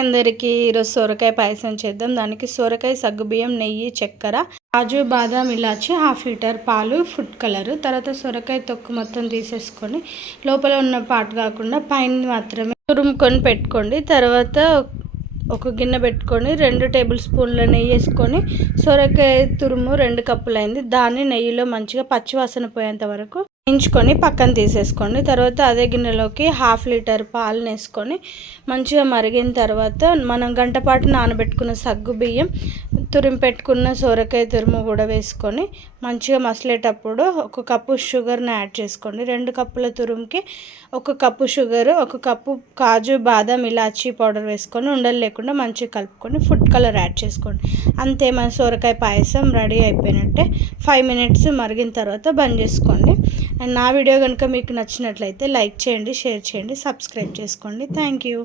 Hi అందరికీ. ఈరోజు సొరకాయ పాయసం చేద్దాం. దానికి సొరకాయ, సగ్గుబియ్యం, నెయ్యి, చక్కెర, కాజు, బాదాం, ఇలాచి, 1/2 లీటర్ పాలు, ఫుడ్ కలర్. తర్వాత సొరకాయ తొక్కు మొత్తం తీసేసుకొని లోపల ఉన్న పాటు కాకుండా పైన మాత్రమే తురుముకొని పెట్టుకోండి. తర్వాత ఒక గిన్నె పెట్టుకొని 2 టేబుల్ స్పూన్ల నెయ్యి వేసుకొని సొరకాయ తురుము 2 కప్పులైంది. దాన్ని నెయ్యిలో మంచిగా పచ్చివాసన పోయేంత వరకు వేయించుకొని పక్కన తీసేసుకోండి. తర్వాత అదే గిన్నెలోకి 1/2 లీటర్ పాలు వేసుకొని మంచిగా మరిగిన తర్వాత మనం గంట పాటు నానబెట్టుకున్న సగ్గు బియ్యం, తురిమి పెట్టుకున్న సొరకాయ తురుము కూడా వేసుకొని మంచిగా మసలేటప్పుడు 1 కప్పు షుగర్ని యాడ్ చేసుకోండి. 2 కప్పుల తురుముకి 1 కప్పు షుగర్, 1 కప్పు కాజు, బాదాం, ఇలాచీ పౌడర్ వేసుకొని ఉండలు లేకుండా మంచిగా కలుపుకొని ఫుడ్ కలర్ యాడ్ చేసుకోండి. అంతే, మన సొరకాయ పాయసం రెడీ అయిపోయినట్టే. 5 మినిట్స్ మరిగిన తర్వాత బంద్ చేసుకోండి. అండ్ నా వీడియో కనుక మీకు నచ్చినట్లయితే లైక్ చేయండి, షేర్ చేయండి, సబ్స్క్రైబ్ చేసుకోండి. Thank you.